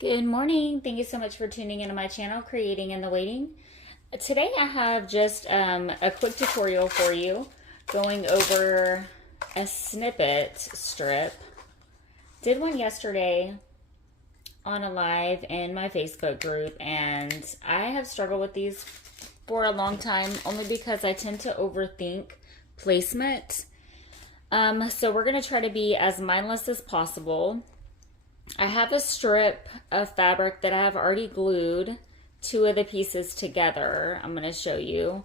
Good morning. Thank you so much for tuning into my channel, Creating in the Waiting. Today I have just a quick tutorial for you going over a snippet strip. Did one yesterday on a live in my Facebook group, and I have struggled with these for a long time only because I tend to overthink placement. So we're going to try to be as mindless as possible. I have a strip of fabric that I have already glued two of the pieces together. I'm going to show you.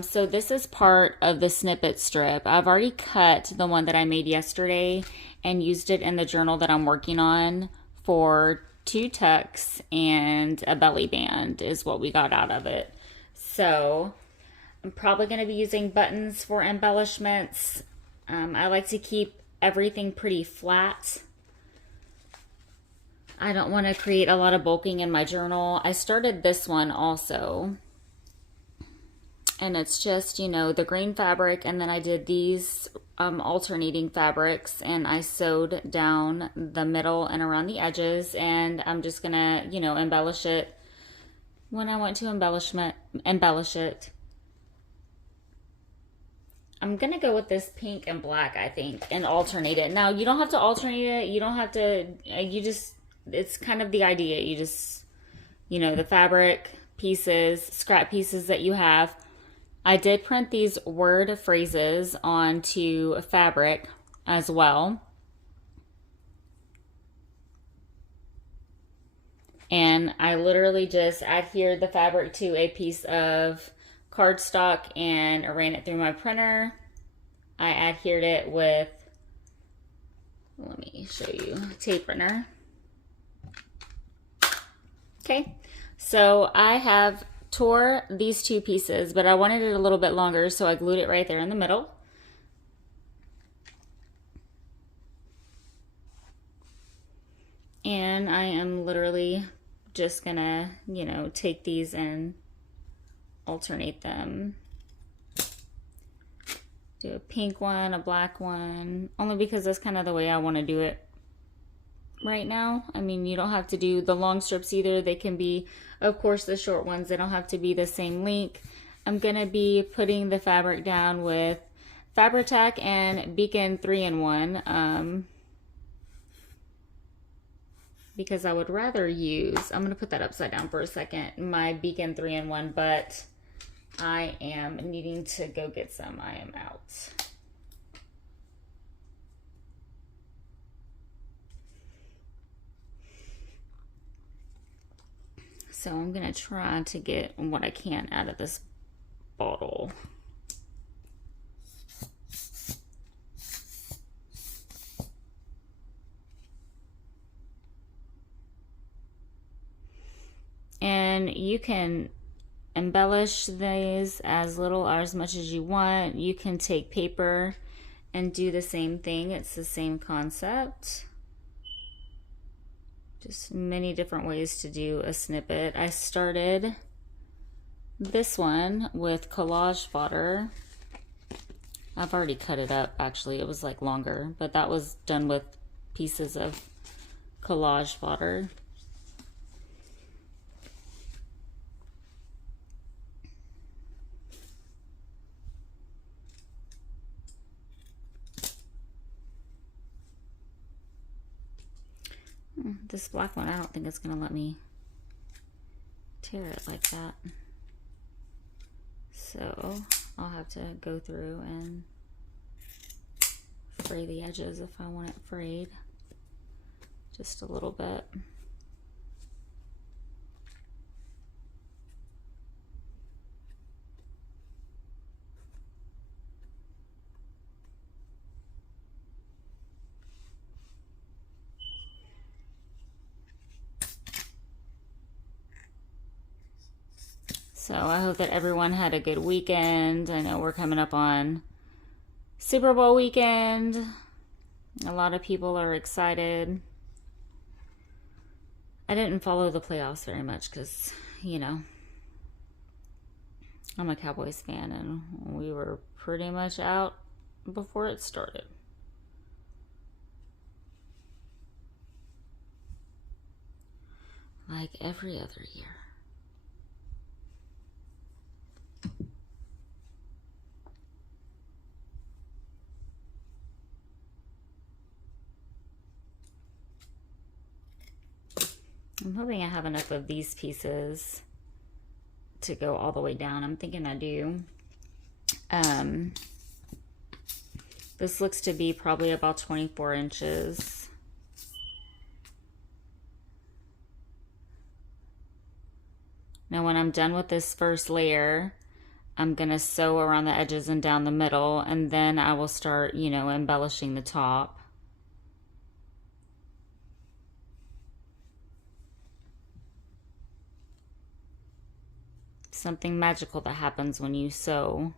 So this is part of the snippet strip. I've already cut the one that I made yesterday and used it in the journal that I'm working on for 2 tucks and a belly band is what we got out of it. So I'm probably going to be using buttons for embellishments. I like to keep everything pretty flat. I don't want to create a lot of bulking in my journal. I started this one also. And it's just, you know, the green fabric, and then I did these alternating fabrics, and I sewed down the middle and around the edges, and I'm just going to, you know, embellish it when I want to embellish it. I'm going to go with this pink and black, I think, and alternate it. Now, you don't have to alternate it. You don't have to, it's kind of the idea. You just, you know, the fabric pieces, scrap pieces that you have. I did print these word phrases onto fabric as well. And I literally just adhered the fabric to a piece of cardstock and ran it through my printer. I adhered it with, let me show you, tape runner. Okay, so I have tore these 2 pieces, but I wanted it a little bit longer, so I glued it right there in the middle. And I am literally just gonna, you know, take these and alternate them. Do a pink one, a black one, only because that's kind of the way I want to do it right now. I mean, you don't have to do the long strips either. They can be, of course, the short ones. They don't have to be the same length. I'm going to be putting the fabric down with Fabri-Tac and Beacon 3-in-1 because I would rather use, I'm going to put that upside down for a second, my Beacon 3-in-1, but I am needing to go get some. I am out. So I'm going to try to get what I can out of this bottle. And you can embellish these as little or as much as you want. You can take paper and do the same thing. It's the same concept. Just many different ways to do a snippet. I started this one with collage fodder. I've already cut it up, actually. It was like longer, but that was done with pieces of collage fodder. This black one, I don't think it's going to let me tear it like that. So I'll have to go through and fray the edges if I want it frayed just a little bit. So I hope that everyone had a good weekend. I know we're coming up on Super Bowl weekend. A lot of people are excited. I didn't follow the playoffs very much because, you know, I'm a Cowboys fan and we were pretty much out before it started. like every other year. I'm hoping I have enough of these pieces to go all the way down. I'm thinking I do. This looks to be probably about 24 inches. Now when I'm done with this first layer, I'm going to sew around the edges and down the middle, and then I will start, you know, embellishing the top. Something magical that happens when you sew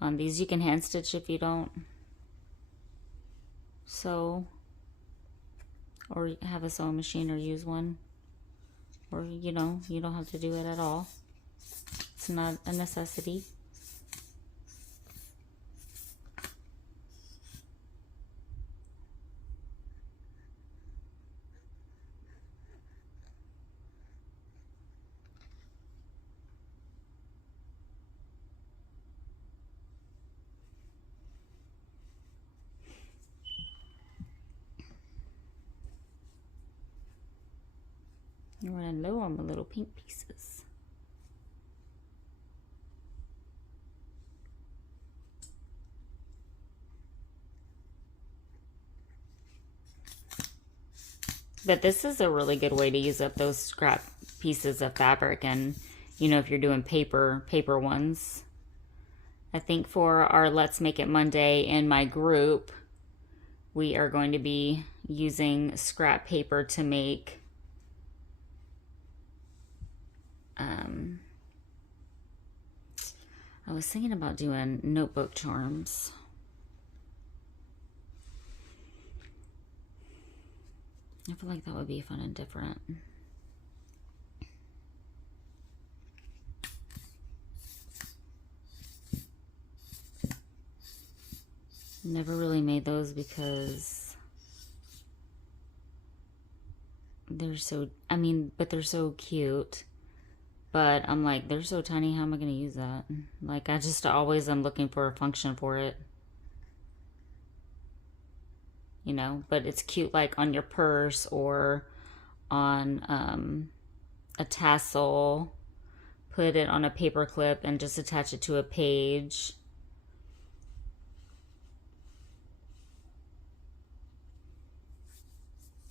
on these. You can hand stitch if you don't sew, or have a sewing machine or use one, or you know, you don't have to do it at all. It's not a necessity. I'm running low on my little pink pieces. But this is a really good way to use up those scrap pieces of fabric, and you know, if you're doing paper ones. I think for our Let's Make It Monday in my group, we are going to be using scrap paper to make I was thinking about doing notebook charms. I feel like that would be fun and different. Never really made those because they're so, I mean, but they're so cute. But I'm like, they're so tiny, how am I going to use that? Like, I just always am looking for a function for it. You know, but it's cute like on your purse or on a tassel. Put it on a paper clip and just attach it to a page.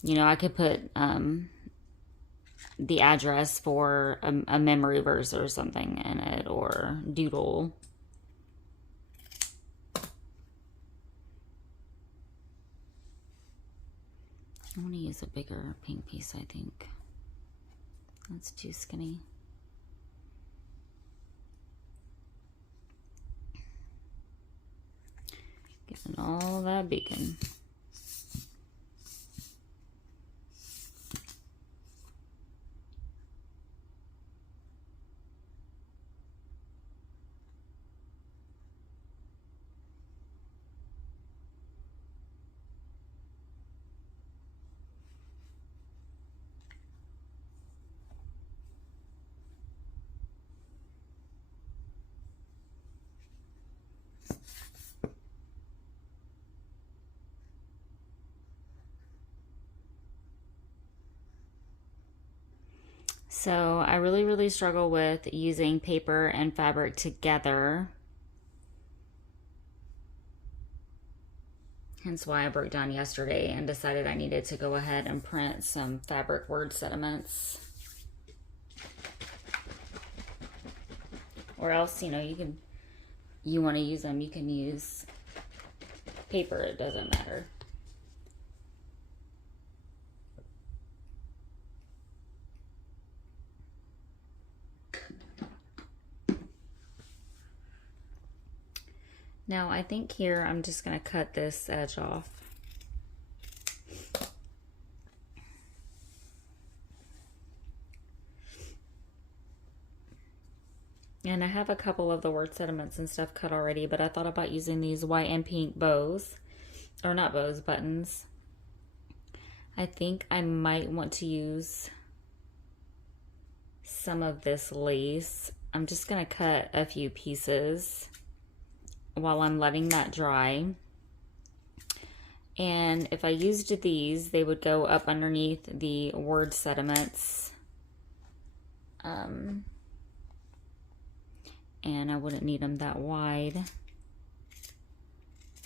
You know, I could put the address for a memory verse or something in it, or doodle. I want to use a bigger pink piece, I think. That's too skinny. Getting all that bacon. So I really struggle with using paper and fabric together. Hence why I broke down yesterday and decided I needed to go ahead and print some fabric word sediments. Or else, you know, you want to use them, you can use paper, it doesn't matter. Now I think here I'm just going to cut this edge off. And I have a couple of the word sediments and stuff cut already, but I thought about using these white and pink bows, or not bows, buttons. I think I might want to use some of this lace. I'm just going to cut a few pieces while I'm letting that dry. And if I used these, they would go up underneath the word sediments. And I wouldn't need them that wide.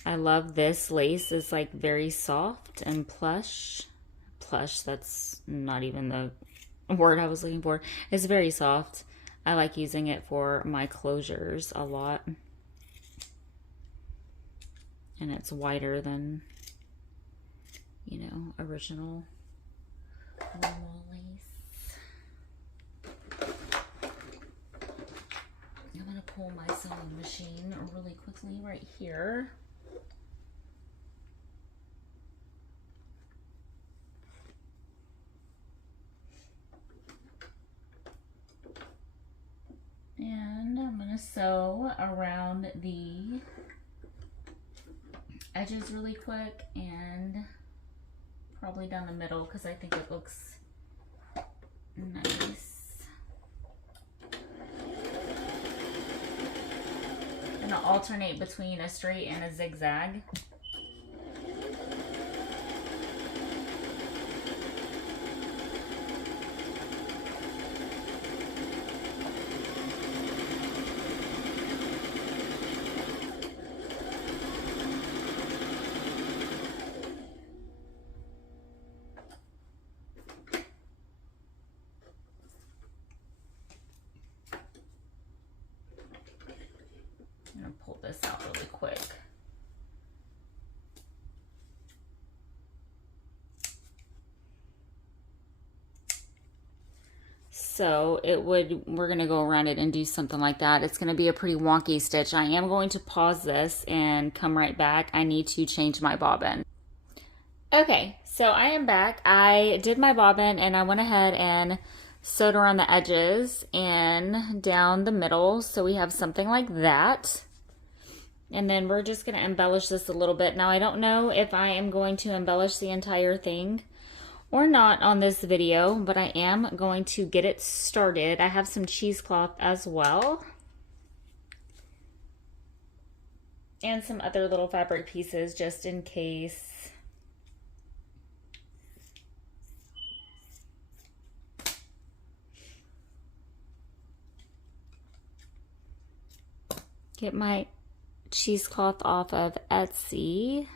I love this lace. It's like very soft and plush. Plush, that's not even the word I was looking for. It's very soft. I like using it for my closures a lot. And it's wider than, you know, original normal lace. I'm gonna pull my sewing machine really quickly right here. And I'm gonna sew around the edges really quick and probably down the middle because I think it looks nice. I'm gonna alternate between a straight and a zigzag. I'm gonna pull this out really quick. So we're gonna go around it and do something like that. It's gonna be a pretty wonky stitch. I am going to pause this and come right back. I need to change my bobbin. Okay, so I am back. I did my bobbin and I went ahead and sewed around the edges and down the middle. So we have something like that. And then we're just going to embellish this a little bit. Now, I don't know if I am going to embellish the entire thing or not on this video, but I am going to get it started. I have some cheesecloth as well. And some other little fabric pieces just in case. Get my cheesecloth off of Etsy.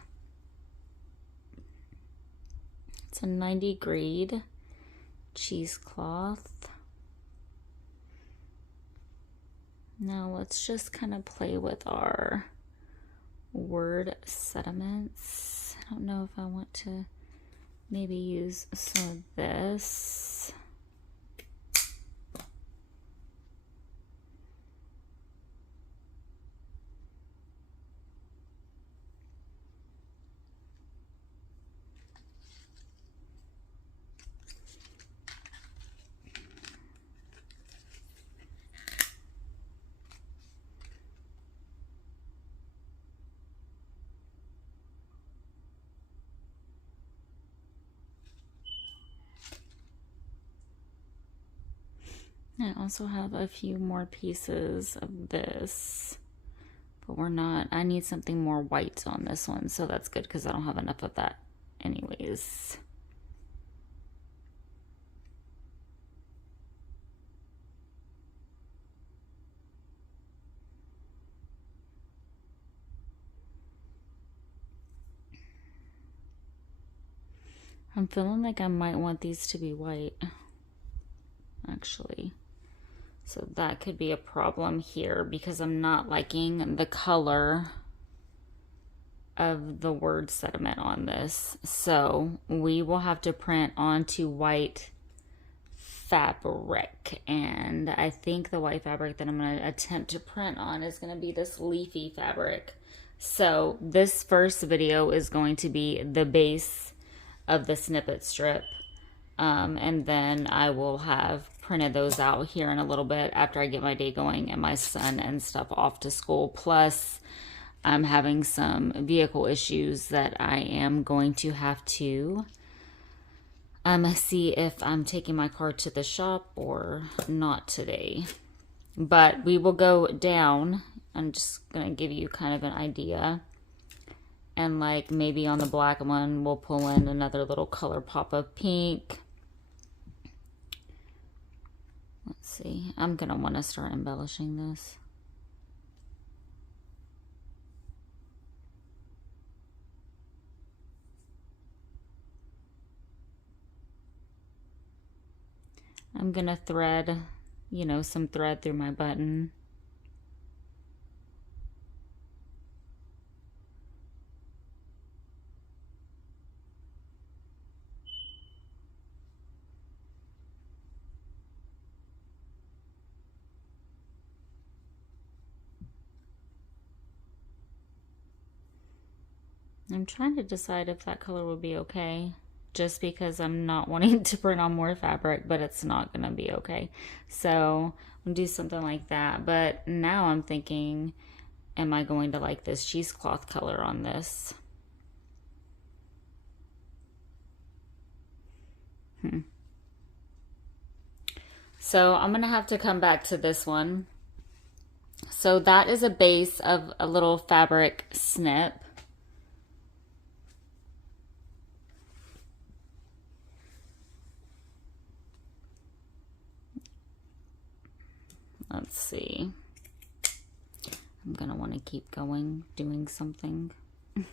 It's a 90 grade cheesecloth. Now let's just kind of play with our word sediments. I don't know if I want to maybe use some of this. I also have a few more pieces of this, but I need something more white on this one, so that's good because I don't have enough of that anyways. I'm feeling like I might want these to be white, actually. So that could be a problem here because I'm not liking the color of the word sediment on this. So we will have to print onto white fabric. And I think the white fabric that I'm going to attempt to print on is going to be this leafy fabric. So this first video is going to be the base of the snippet strip. And then I will have printed those out here in a little bit after I get my day going and my son and stuff off to school. Plus, I'm having some vehicle issues that I am going to have to See if I'm taking my car to the shop or not today. But we will go down. I'm just going to give you kind of an idea. And like maybe on the black one, we'll pull in another little color pop of pink. Let's see. I'm going to want to start embellishing this. I'm going to thread, you know, some thread through my button. I'm trying to decide if that color would be okay, just because I'm not wanting to print on more fabric, but it's not going to be okay. So I'll do something like that. But now I'm thinking, am I going to like this cheesecloth color on this? So I'm going to have to come back to this one. So that is a base of a little fabric snip. Let's see. I'm going to want to keep going, doing something. I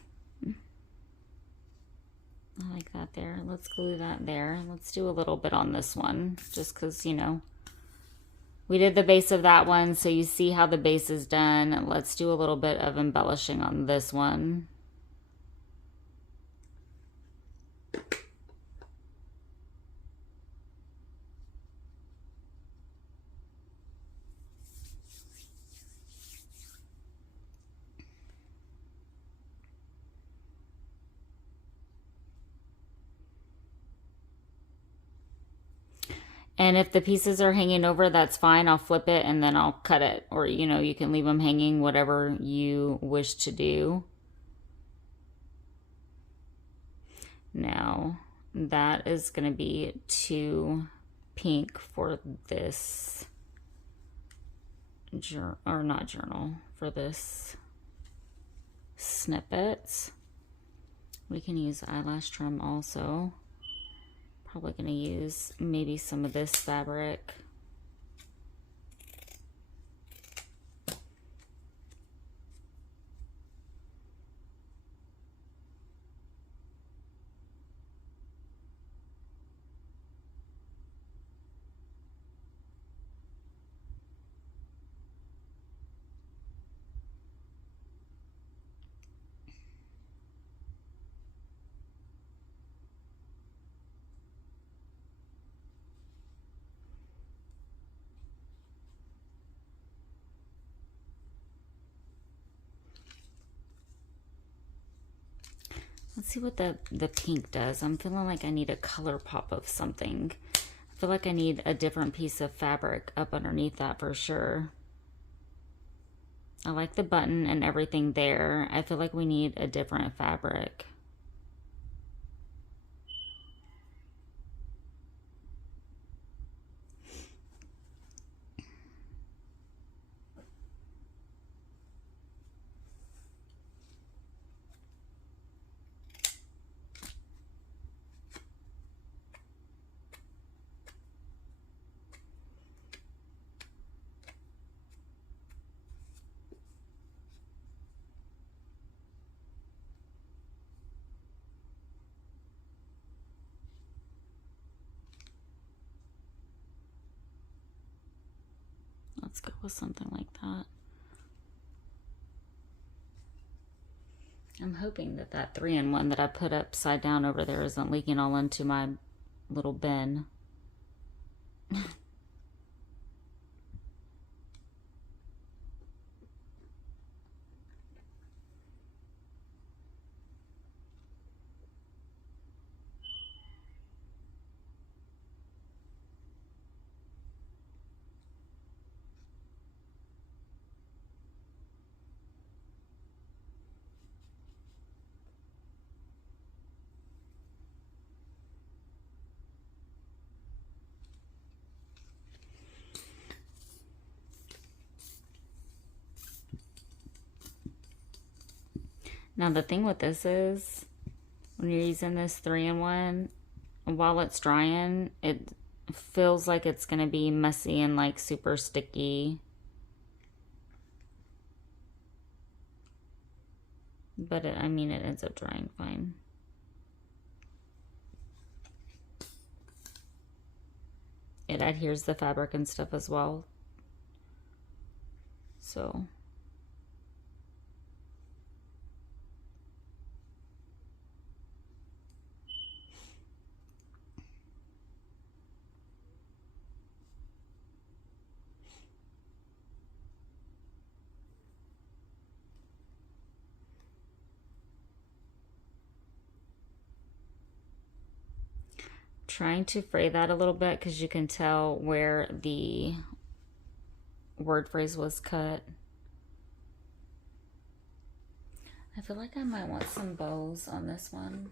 like that there. Let's glue that there. Let's do a little bit on this one, just because, you know, we did the base of that one, so you see how the base is done. Let's do a little bit of embellishing on this one. And if the pieces are hanging over, that's fine. I'll flip it and then I'll cut it. Or, you know, you can leave them hanging, whatever you wish to do. Now, that is going to be too pink for this, or not journal, for this snippet. We can use eyelash trim also. Probably going to use maybe some of this fabric. Let's see what the pink does. I'm feeling like I need a color pop of something. I feel like I need a different piece of fabric up underneath that for sure. I like the button and everything there. I feel like we need a different fabric. Let's go with something like that. I'm hoping that that 3-in-1 that I put upside down over there isn't leaking all into my little bin. Now the thing with this is, when you're using this 3-in-1, while it's drying, it feels like it's going to be messy and like super sticky. But I mean, it ends up drying fine. It adheres the fabric and stuff as well. So trying to fray that a little bit because you can tell where the word phrase was cut. I feel like I might want some bows on this one.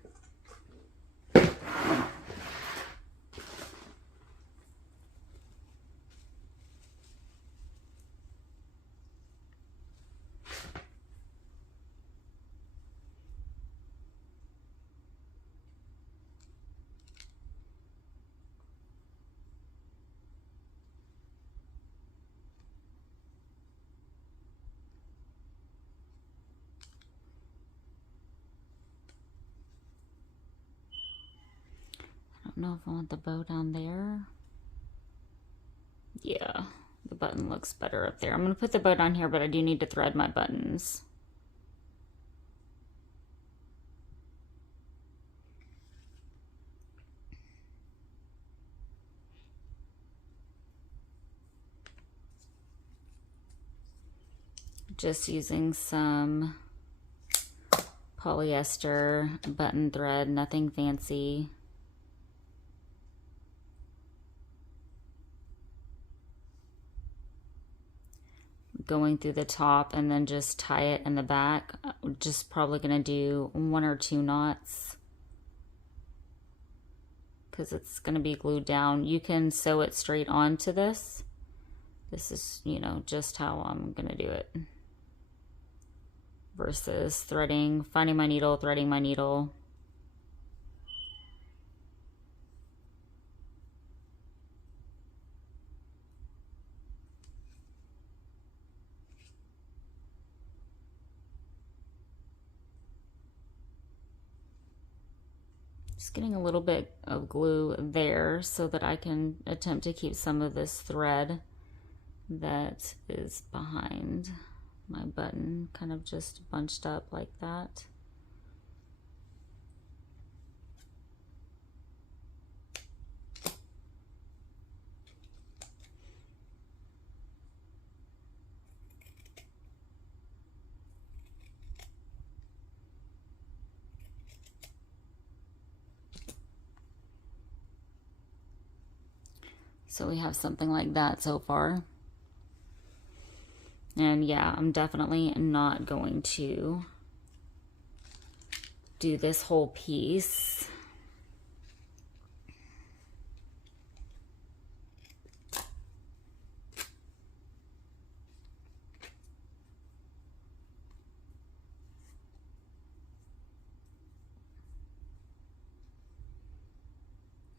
I don't know if I want the bow down there. Yeah, the button looks better up there. I'm going to put the bow down here, but I do need to thread my buttons. Just using some polyester button thread, nothing fancy. Going through the top and then just tie it in the back. Just probably gonna do 1 or 2 knots because it's gonna be glued down. You can sew it straight onto this. This is, you know, just how I'm gonna do it. Versus threading, finding my needle, threading my needle. Just getting a little bit of glue there so that I can attempt to keep some of this thread that is behind my button kind of just bunched up like that. So we have something like that so far. And yeah, I'm definitely not going to do this whole piece.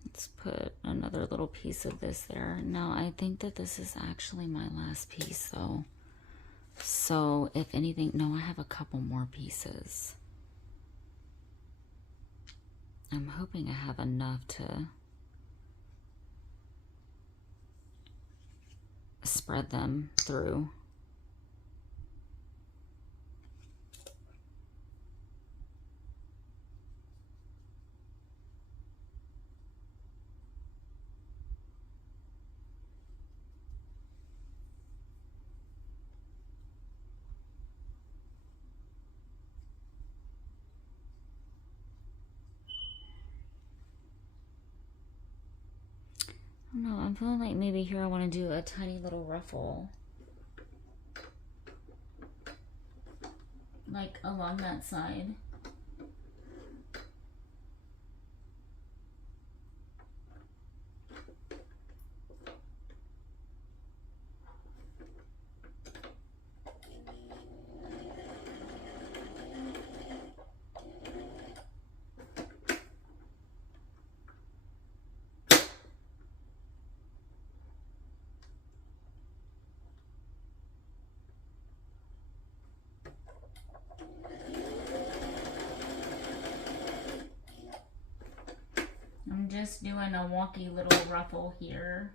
Let's put another little piece of this there. Now, I think that this is actually my last piece though. So if anything, no, I have a couple more pieces. I'm hoping I have enough to spread them through. I don't know, I'm feeling like maybe here I want to do a tiny little ruffle. Like along that side. I'm just doing a wonky little ruffle here,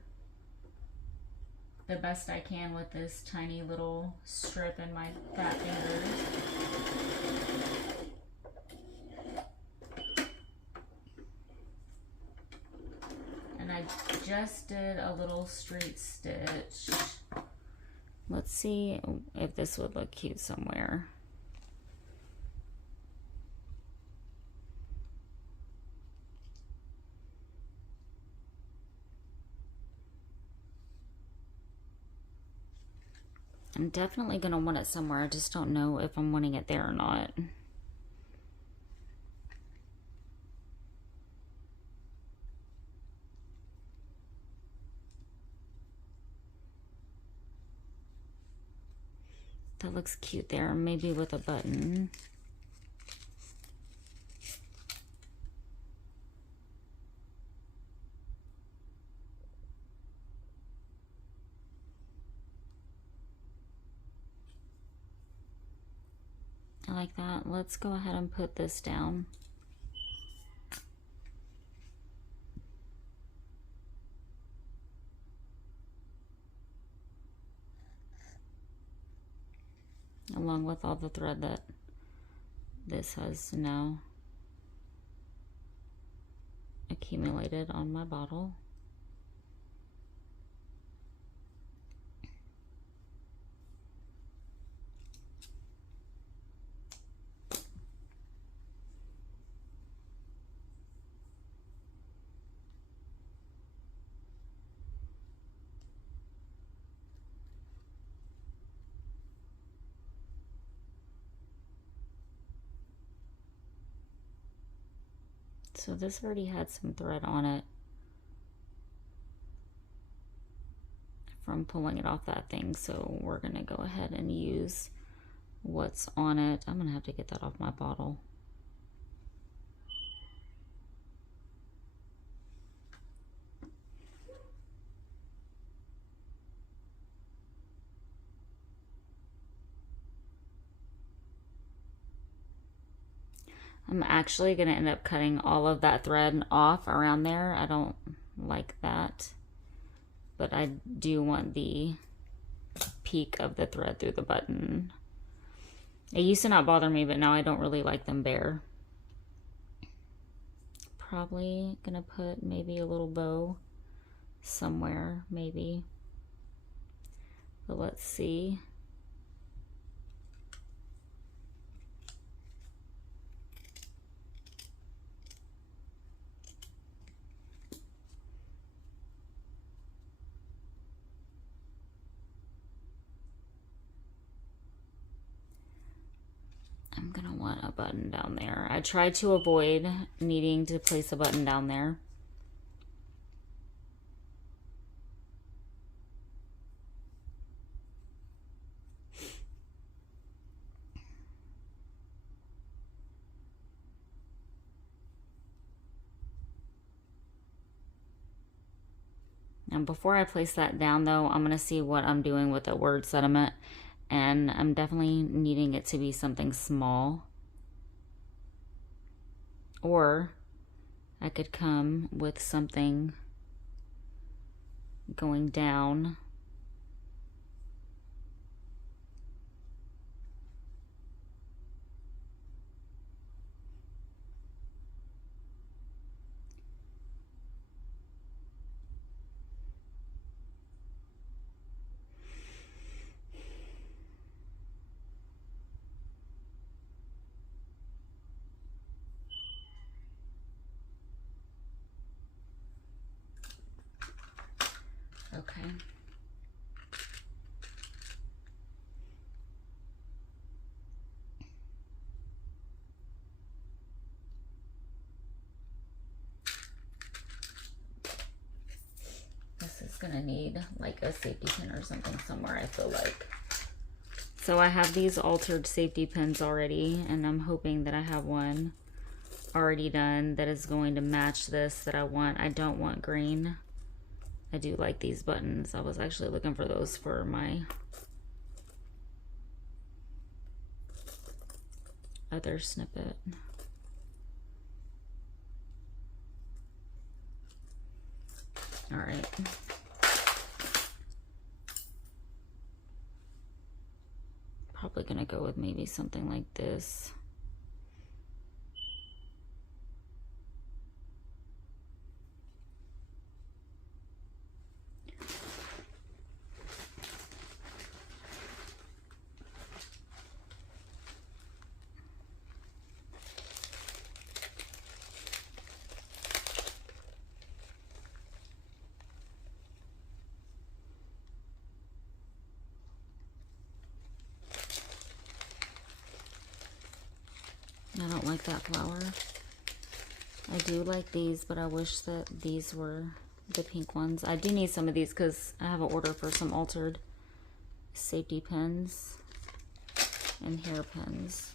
the best I can with this tiny little strip in my fat fingers. And I just did a little straight stitch. Let's see if this would look cute somewhere. I'm definitely going to want it somewhere. I just don't know if I'm wanting it there or not. That looks cute there, maybe with a button. I like that. Let's go ahead and put this down. Along with all the thread that this has now accumulated on my bottle. So this already had some thread on it from pulling it off that thing. So we're going to go ahead and use what's on it. I'm going to have to get that off my bottle. I'm actually going to end up cutting all of that thread off around there. I don't like that, but I do want the peak of the thread through the button. It used to not bother me, but now I don't really like them bare. Probably going to put maybe a little bow somewhere, maybe. But let's see. I'm gonna want a button down there. I tried to avoid needing to place a button down there. And before I place that down though, I'm gonna see what I'm doing with the word sentiment. And I'm definitely needing it to be something small. Or I could come with something going down. Okay. This is gonna need like a safety pin or something somewhere, I feel like. So I have these altered safety pins already, and I'm hoping that I have one already done that is going to match this that I want. I don't want green. I do like these buttons. I was actually looking for those for my other snippet. All right. Probably gonna go with maybe something like this. I don't like that flower. I do like these, but I wish that these were the pink ones. I do need some of these because I have an order for some altered safety pins and hairpins.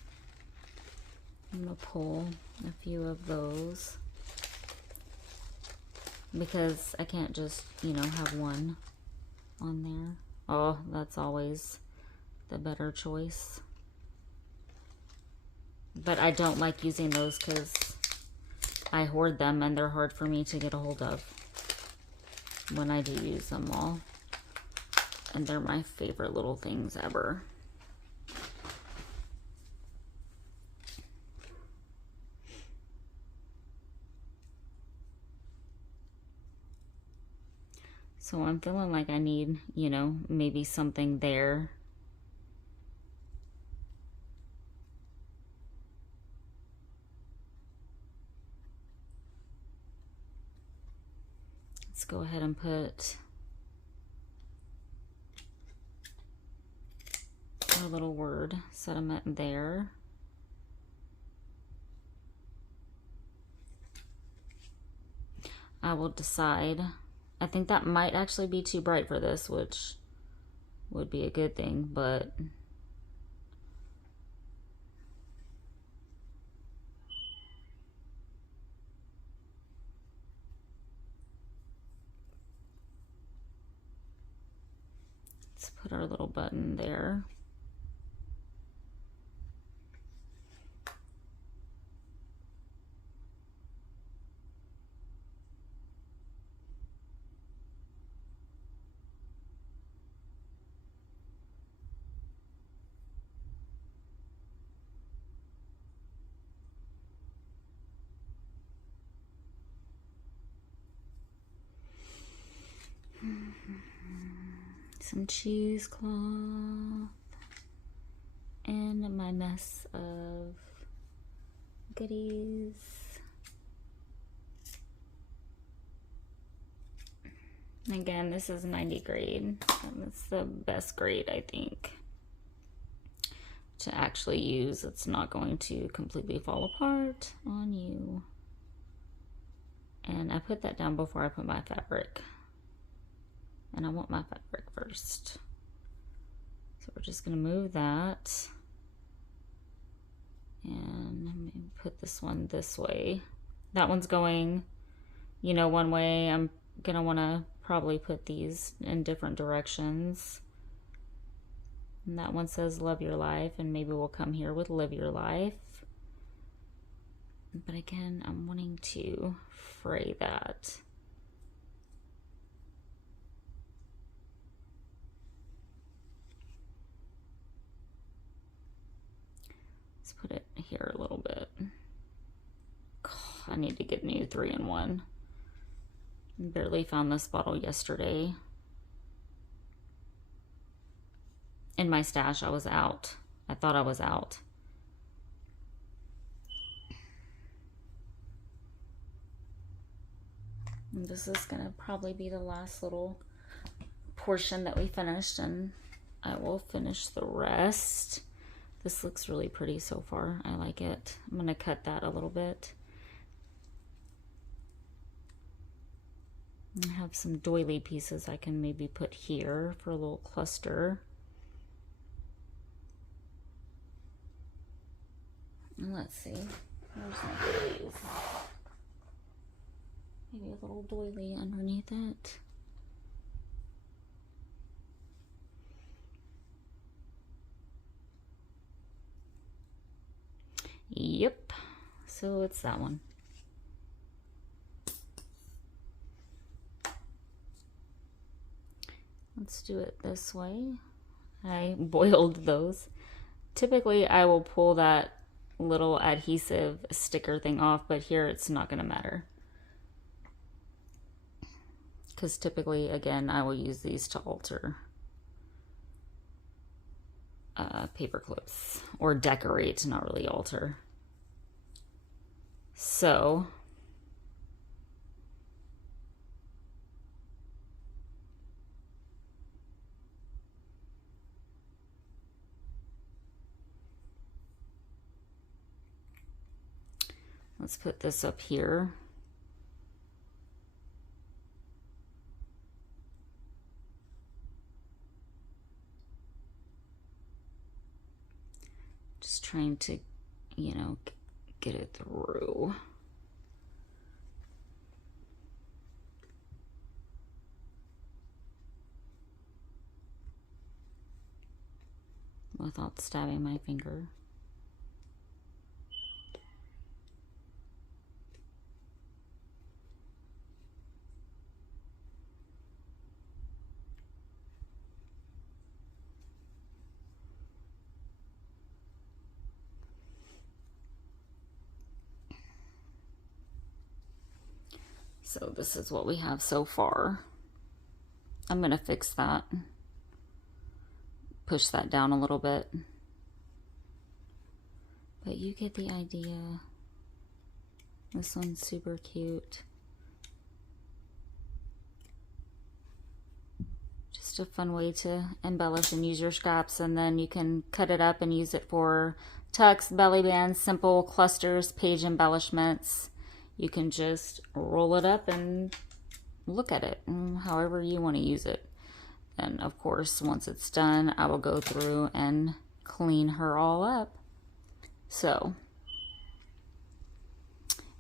I'm going to pull a few of those because I can't just, you know, have one on there. Oh, that's always the better choice. But I don't like using those because I hoard them and they're hard for me to get a hold of when I do use them all. And they're my favorite little things ever. So I'm feeling like I need, you know, maybe something there. Let's go ahead and put our little word sentiment there. I will decide. I think that might actually be too bright for this, which would be a good thing, but let's put our little button there. Some cheesecloth and my mess of goodies. Again, this is 90 grade. That's the best grade, I think, to actually use. It's not going to completely fall apart on you. And I put that down before I put my fabric. And I want my fabric first. So we're just gonna move that. And maybe put this one this way. That one's going, you know, one way. I'm gonna wanna probably put these in different directions. And that one says love your life, and maybe we'll come here with live your life. But again, I'm wanting to fray that. Let's put it here a little bit. I need to get new 3-in-1. Barely found this bottle yesterday. In my stash, I was out. I thought I was out. And this is gonna probably be the last little portion that we finished, and I will finish the rest. This looks really pretty so far. I like it. I'm gonna cut that a little bit. I have some doily pieces I can maybe put here for a little cluster. And let's see. Where's my doilies? Maybe a little doily underneath it. Yep. So it's that one. let's do it this way. I boiled those. Typically, I will pull that little adhesive sticker thing off, but here it's not going to matter. Because typically, again, I will use these to alter paper clips, or decorate, not really alter. So let's put this up here. Just trying to, you know, get it through. Without stabbing my finger. So this is what we have so far. I'm going to fix that. Push that down a little bit. But you get the idea. This one's super cute. Just a fun way to embellish and use your scraps, and then you can cut it up and use it for tucks, belly bands, simple clusters, page embellishments. You can just roll it up and look at it however you want to use it. And of course, once it's done, I will go through and clean her all up. So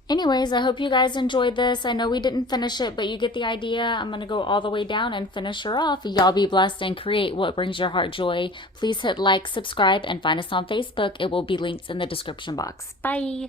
anyways, I hope you guys enjoyed this. I know we didn't finish it, but you get the idea. I'm going to go all the way down and finish her off. Y'all be blessed and create what brings your heart joy. Please hit like, subscribe, and find us on Facebook. It will be linked in the description box. Bye.